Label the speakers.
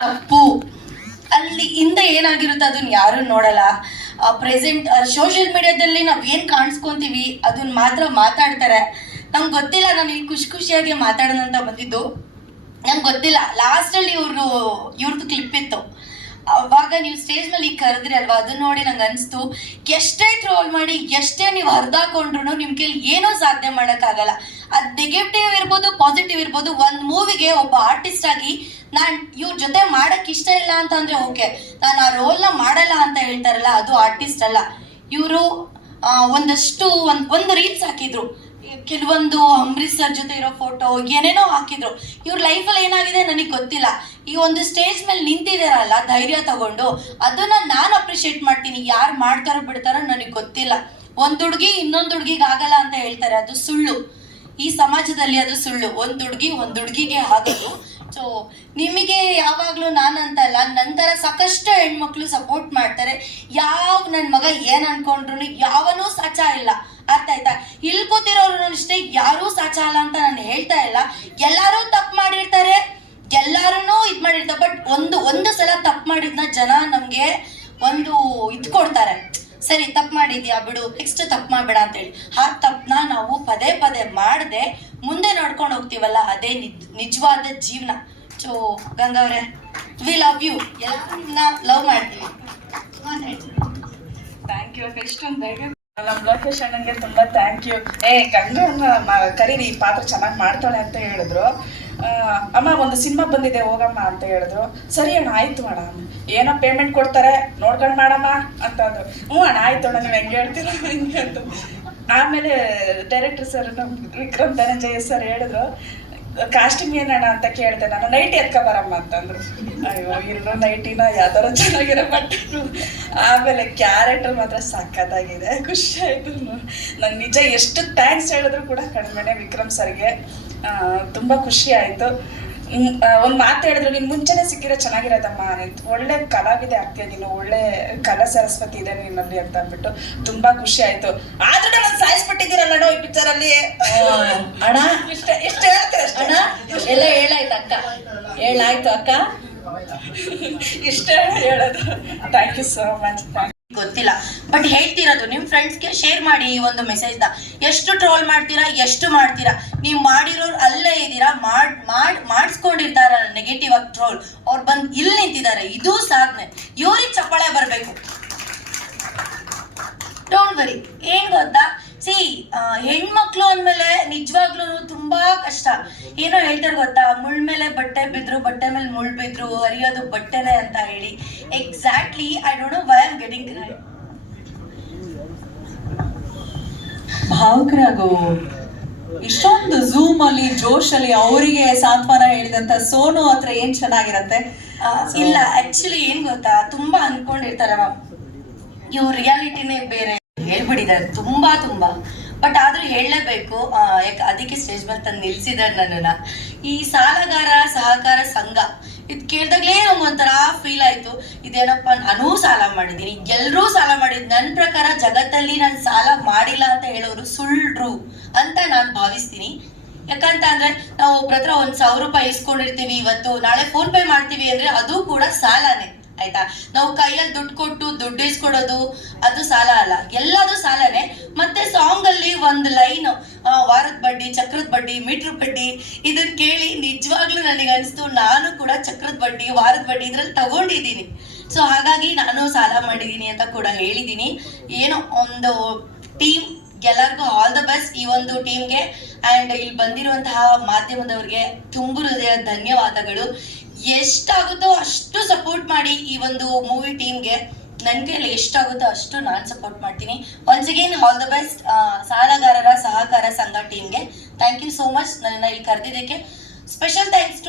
Speaker 1: ತಪ್ಪು ಅಲ್ಲಿ ಹಿಂದೆ ಏನಾಗಿರುತ್ತೆ ಅದನ್ನ ಯಾರು ನೋಡಲ್ಲ. ಪ್ರೆಸೆಂಟ್ ಸೋಷಿಯಲ್ ಮೀಡಿಯಾದಲ್ಲಿ ನಾವು ಏನು ಕಾಣಿಸ್ಕೊಂತೀವಿ ಅದನ್ನ ಮಾತ್ರ ಮಾತಾಡ್ತಾರೆ. ನಂಗೆ ಗೊತ್ತಿಲ್ಲ ನಾನು ಇಲ್ಲಿ ಖುಷಿ ಖುಷಿಯಾಗಿ ಮಾತಾಡೋಣ ಅಂತ ಬಂದಿದ್ದು. ನಂಗೆ ಗೊತ್ತಿಲ್ಲ. ಲಾಸ್ಟಲ್ಲಿ ಇವ್ರು ಇವ್ರದ್ದು ಕ್ಲಿಪ್ ಇತ್ತು. ಅವಾಗ ನೀವು ಸ್ಟೇಜ್ ಮೇಲೆ ಕರೆದ್ರಿ ಅಲ್ವಾ? ಅದನ್ನ ನೋಡಿ ನಂಗೆ ಅನಿಸ್ತು. ಎಷ್ಟೇ ಟ್ರೋಲ್ ಮಾಡಿ, ಎಷ್ಟೇ ನೀವು ಹರಿದಾಕೊಂಡ್ರು ನಿಮ್ಮ ಕೈಲಿ ಏನೂ ಸಾಧನೆ ಮಾಡೋಕ್ಕಾಗಲ್ಲ. ಅದು ನೆಗೆಟಿವ್ ಇರ್ಬೋದು ಪಾಸಿಟಿವ್ ಇರ್ಬೋದು, ಒಂದು ಮೂವಿಗೆ ಒಬ್ಬ ಆರ್ಟಿಸ್ಟ್ ಆಗಿ ನಾನು ಇವ್ರ ಜೊತೆ ಮಾಡಕ್ ಇಷ್ಟ ಇಲ್ಲ ಅಂತ ಓಕೆ ನಾನು ಆ ರೋಲ್ನ ಮಾಡಲ್ಲ ಅಂತ ಹೇಳ್ತಾರಲ್ಲ, ಅದು ಆರ್ಟಿಸ್ಟ್ ಅಲ್ಲ. ಇವರು ಒಂದಷ್ಟು, ಒಂದು ಒಂದು ರೀಲ್ಸ್ ಹಾಕಿದ್ರು. ಕೆಲವೊಂದು ಅಂಬರೀಶ್ ಸರ್ ಜೊತೆ ಇರೋ ಫೋಟೋ ಏನೇನೋ ಹಾಕಿದ್ರು. ಇವ್ರ ಲೈಫಲ್ಲಿ ಏನಾಗಿದೆ ನನಗೆ ಗೊತ್ತಿಲ್ಲ. ಈ ಒಂದು ಸ್ಟೇಜ್ ಮೇಲೆ ನಿಂತಿದ್ದೀರಲ್ಲ ಧೈರ್ಯ ತಗೊಂಡು, ಅದನ್ನ ನಾನು ಅಪ್ರಿಷಿಯೇಟ್ ಮಾಡ್ತೀನಿ, ಯಾರು ಮಾಡ್ತಾರೋ ಬಿಡ್ತಾರೋ ನನಗೆ ಗೊತ್ತಿಲ್ಲ. ಒಂದು ಹುಡುಗಿ ಇನ್ನೊಂದು ಹುಡುಗಿಗೆ ಆಗಲ್ಲ ಅಂತ ಹೇಳ್ತಾರೆ, ಅದು ಸುಳ್ಳು. ಈ ಸಮಾಜದಲ್ಲಿ ಅದು ಸುಳ್ಳು. ಒಂದು ಹುಡುಗಿ ಒಂದು ಹುಡುಗಿಗೆ ಆಗೋದು. ಸೊ ನಿಮಗೆ ಯಾವಾಗಲೂ ನಾನಂತಲ್ಲ ನಂತರ ಸಾಕಷ್ಟು ಹೆಣ್ಮಕ್ಳು ಸಪೋರ್ಟ್ ಮಾಡ್ತಾರೆ. ಯಾವ ನನ್ನ ಮಗ ಏನು ಅನ್ಕೊಂಡ್ರು ಯಾವನೂ ಸಚ ಇಲ್ಲ ಅರ್ಥ ಆಯ್ತಾ ಇಲ್ಲಿ ಕೂತಿರೋರು ಅಷ್ಟೇ ಯಾರೂ ಸಾಚ ಅಲ್ಲ ಅಂತ ನಾನು ಹೇಳ್ತಾ ಇಲ್ಲ. ಎಲ್ಲರೂ ತಪ್ಪು ಮಾಡಿರ್ತಾರೆ. ಎಲ್ಲಾರು ಇದ್ ಮಾಡಿರ್ತಾರೆ. ಬಟ್ ಒಂದು ಒಂದು ಸಲ ತಪ್ಪು ಮಾಡಿದ್ನ ಜನ ನಮ್ಗೆ ಒಂದು ಇದು ಕೊಡ್ತಾರೆ. ಸರಿ, ತಪ್ಪು ಮಾಡಿದ್ಯಾ ಬಿಡು ನೆಕ್ಸ್ಟ್ ತಪ್ಪು ಮಾಡಬೇಡ ಅಂತೇಳಿ ಆ ತಪ್ಪನ್ನ ನಾವು ಪದೇ ಪದೇ ಮಾಡದೆ ಮುಂದೆ ನೋಡ್ಕೊಂಡು ಹೋಗ್ತೀವಲ್ಲ, ಅದೇ ನಿಜ್, ನಿಜವಾದ ಜೀವನ. ಸೊ ಗಂಗವ್ರೆ ವಿ ಲವ್ ಯು ಎಲ್ಲ ಲವ್ ಮಾಡ್ತೀವಿ.
Speaker 2: ಥ್ಯಾಂಕ್ ಯು ಎಷ್ಟೊಂದು ನಮ್ಮ ಲೋಕೇಶ್ ಅಣ್ಣಂಗೆ ತುಂಬಾ ಥ್ಯಾಂಕ್ ಯು ಏ ಗಂಗನ್ನ ಕರೀರಿ ಪಾತ್ರ ಚೆನ್ನಾಗಿ ಮಾಡ್ತಾಳೆ ಅಂತ ಹೇಳಿದ್ರು. ಅಮ್ಮ, ಒಂದು ಸಿನಿಮಾ ಬಂದಿದೆ, ಹೋಗಮ್ಮ ಅಂತ ಹೇಳಿದ್ರು. ಸರಿ ಅಣ್ಣ, ಆಯ್ತು ಅಣ್ಣ. ಏನೋ ಪೇಮೆಂಟ್ ಕೊಡ್ತಾರೆ, ನೋಡ್ಕೊಂಡು ಮಾಡಮ್ಮ ಅಂತ ಅಂದ್ರು ಹ್ಞೂ ಅಣ್ಣ, ಆಯ್ತು ಅಣ್ಣ, ನೀವು ಹೆಂಗೆ ಹೇಳ್ತೀರ, ಹಿಂಗೆ ಅಂತ ಆಮೇಲೆ ಡೈರೆಕ್ಟರ್ ಸರ್ ನಮ್ಮ ವಿಕ್ರಮ್ ಧನಂಜಯ ಸರ್ ಹೇಳಿದ್ರು ಕಾಸ್ಟಿಂಗ್ ಏನಣ್ಣ ಅಂತ ಕೇಳ್ದೆ ನಾನು ನೈಟಿ ಎತ್ಕೊ ಬರಮ್ಮ ಅಂತಂದ್ರು. ಅಯ್ಯೋ ಇರೋ ನೈಟಿನ ಯಾವ್ದಾರ ಚೆನ್ನಾಗಿರೋ ಬಟ್ಟೆ ಆಮೇಲೆ ಕ್ಯಾರೆಟ್ ಮಾತ್ರ ಸಖತ್ತಾಗಿದೆ. ಖುಷಿ ಆಯ್ತು ನಂಗೆ ನಿಜ ಎಷ್ಟು ಥ್ಯಾಂಕ್ಸ್ ಹೇಳಿದ್ರು ಕೂಡ ಕಡಿಮೆನೆ ವಿಕ್ರಮ್ ಸರ್ಗೆ. ತುಂಬ ಖುಷಿ ಆಯ್ತು ಒಂದು ಮಾತು ಹೇಳಿದ್ರು, ನೀನು ಮುಂಚೆನೆ ಸಿಕ್ಕಿರೋ ಚೆನ್ನಾಗಿರೋದಮ್ಮ ಅಂತ ಒಳ್ಳೆ ಕಲಾವಿದೆ ಆಗ್ತೀಯ. ನೀನು ಒಳ್ಳೆ ಕಲಾ ಸರಸ್ವತಿ ಇದೆ ನಿನ್ನಲ್ಲಿ ಅಂತ ಅಂದ್ಬಿಟ್ಟು ತುಂಬಾ ಖುಷಿ ಆಯ್ತು ಆದ್ರೂ ನಾನು ಸಾಯಿಸ್ಬಿಟ್ಟಿದ್ದೀರಲ್ಲ ಈ ಪಿಕ್ಚರಲ್ಲಿ
Speaker 3: ಅಣ್ಣ
Speaker 2: ಇಷ್ಟ ಇಷ್ಟ ಹೇಳ್ತಾರೆ ಅಷ್ಟೇ.
Speaker 3: ಅಣ್ಣ ಎಲ್ಲ ಹೇಳಾಯ್ತು ಅಕ್ಕ. ಹೇಳಾಯ್ತು ಅಕ್ಕ.
Speaker 2: ಇಷ್ಟ ಹೇಳೋದು. ಥ್ಯಾಂಕ್ ಯು ಸೋ ಮಚ್
Speaker 1: ಗೊತ್ತಿಲ್ಲ. ಬಟ್ ಹೇಳ್ತಿರೋದು ನಿಮ್ಮ ಫ್ರೆಂಡ್ಸ್ಗೆ ಶೇರ್ ಮಾಡಿ ಈ ಒಂದು ಮೆಸೇಜ್ನ ಎಷ್ಟು ಟ್ರೋಲ್ ಮಾಡ್ತೀರಾ, ಎಷ್ಟು ಮಾಡ್ತೀರಾ? ನೀವು ಮಾಡಿರೋರು ಅಲ್ಲೇ ಇದ್ದೀರಾ, ಮಾಡ್ ಮಾಡ್, ಮಾಡಿಸ್ಕೊಂಡಿರ್ತಾರ ನೆಗೆಟಿವ್ ಆಗಿ ಟ್ರೋಲ್ ಅವ್ರು ಬಂದು ಇಲ್ಲಿ ನಿಂತಿದ್ದಾರೆ. ಇದು ಸಾಧನೆ. ಇವ್ರಿಗೆ ಚಪ್ಪಾಳೆ ಬರಬೇಕು. ಡೋಂಟ್ ವರಿ ಹೆಣ್ಮಕ್ಳು ಅಂದ್ಮೇಲೆ ನಿಜವಾಗ್ಲೂ ತುಂಬಾ ಕಷ್ಟ. ಏನೋ ಹೇಳ್ತಾರೆ ಗೊತ್ತಾ? ಮುಳ್ ಮೇಲೆ ಬಟ್ಟೆ ಬಿದ್ರು ಬಟ್ಟೆ ಮೇಲೆ ಮುಳ್ ಬಿದ್ರು ಹರಿಯೋದು ಬಟ್ಟೆನೆ ಅಂತ ಹೇಳಿ. Exactly I don't know why am getting
Speaker 3: ಭಾವುಕರಾಗೋ ಇಷ್ಟೊಂದು ಝೂಮ್ ಅಲ್ಲಿ ಜೋಶ್ ಅಲ್ಲಿ ಅವರಿಗೆ ಸಾಂತ್ವನ ಹೇಳಿದಂತ ಸೋನು ಹತ್ರ ಏನ್ ಚೆನ್ನಾಗಿರತ್ತೆ?
Speaker 1: ಇಲ್ಲ ಆಕ್ಚುಲಿ ಏನ್ ಗೊತ್ತಾ? ತುಂಬಾ ಅನ್ಕೊಂಡಿರ್ತಾರ ಇವ್ರ ರಿಯಾಲಿಟಿನೇ ಬೇರೆ. ಹೇಳ್ಬಿಡಿದ್ದಾರೆ ತುಂಬಾ ತುಂಬಾ. ಆದ್ರೂ ಹೇಳಲೇಬೇಕು. ಅದಕ್ಕೆ ಸ್ಟೇಜ್ ಮೇಲೆ ತಂದು ನಿಲ್ಸಿದ್ದಾರೆ ನನ್ನನ್ನ. ಈ ಸಾಲಗಾರ, ಸಹಕಾರ ಸಂಘ, ಇದು ಕೇಳಿದಾಗಲೇ ನಮ್ಗೆ ಒಂಥರ ಫೀಲ್ ಆಯ್ತು. ಇದೇನಪ್ಪ, ನಾನು ಸಾಲ ಮಾಡಿದ್ದೀನಿ. ಎಲ್ಲರೂ ಸಾಲ ಮಾಡಿದ್ ನನ್ನ ಪ್ರಕಾರ ಜಗತ್ತಲ್ಲಿ ನಾನು ಸಾಲ ಮಾಡಿಲ್ಲ ಅಂತ ಹೇಳೋರು ಸುಳ್ಳು ಅಂತ ನಾನು ಭಾವಿಸ್ತೀನಿ. ಯಾಕಂತ ಅಂದ್ರೆ, ನಾವು ಒಬ್ರ ಹತ್ರ ಒಂದ್ ಸಾವಿರ ರೂಪಾಯಿ ಇಸ್ಕೊಂಡಿರ್ತೀವಿ ಇವತ್ತು, ನಾಳೆ ಫೋನ್ ಪೇ ಮಾಡ್ತೀವಿ ಅಂದ್ರೆ ಅದು ಕೂಡ ಸಾಲನೇ. ಆಯ್ತಾ? ನಾವು ಕೈಯಲ್ಲಿ ದುಡ್ಡು ಕೊಟ್ಟು ದುಡ್ಡು ಇಸ್ಕೊಡೋದು, ಅದು ಸಾಲ ಅಲ್ಲ. ಎಲ್ಲದು ಸಾಲನೇ. ಮತ್ತೆ ಸಾಂಗ್ ಅಲ್ಲಿ ಒಂದು ಲೈನ್ ವಾರದ ಬಡ್ಡಿ, ಚಕ್ರದ ಬಡ್ಡಿ ಮೀಟರ್ ಬಡ್ಡಿ, ಇದನ್ ಕೇಳಿ ನಿಜವಾಗ್ಲೂ ನನಗೆ ಅನಿಸ್ತು, ನಾನು ಕೂಡ ಚಕ್ರದ ಬಡ್ಡಿ, ವಾರದ ಬಡ್ಡಿ ಇದ್ರಲ್ಲಿ ತಗೊಂಡಿದ್ದೀನಿ. ಸೊ ಹಾಗಾಗಿ ನಾನು ಸಾಲ ಮಾಡಿದ್ದೀನಿ ಅಂತ ಕೂಡ ಹೇಳಿದ್ದೀನಿ ಏನೋ ಒಂದು ಟೀಮ್ ಎಲ್ಲರಿಗೂ ಆಲ್ ದ ಬೆಸ್ಟ್ ಈ ಒಂದು ಟೀಮ್ಗೆ ಅಂಡ್ ಇಲ್ಲಿ ಬಂದಿರುವಂತಹ ಮಾಧ್ಯಮದವ್ರಿಗೆ ತುಂಬ ಹೃದಯ ಧನ್ಯವಾದಗಳು. ಎಷ್ಟಾಗುತ್ತೋ ಅಷ್ಟು ಸಪೋರ್ಟ್ ಮಾಡಿ ಈ ಒಂದು ಮೂವಿ ಟೀಮ್ಗೆ ನನ್ನ ಇಲ್ಲಿ ಎಷ್ಟಾಗುತ್ತೋ ಅಷ್ಟು ನಾನು ಸಪೋರ್ಟ್ ಮಾಡ್ತೀನಿ. Once again all the best ಸಾಲಗಾರರ ಸಹಕಾರ ಸಂಘ ಟೀಮ್ಗೆ ಥ್ಯಾಂಕ್ ಯು ಸೋ ಮಚ್ ನನ್ನನ್ನು ಇಲ್ಲಿ ಕರೆದಿದ್ದಕ್ಕೆ. Special thanks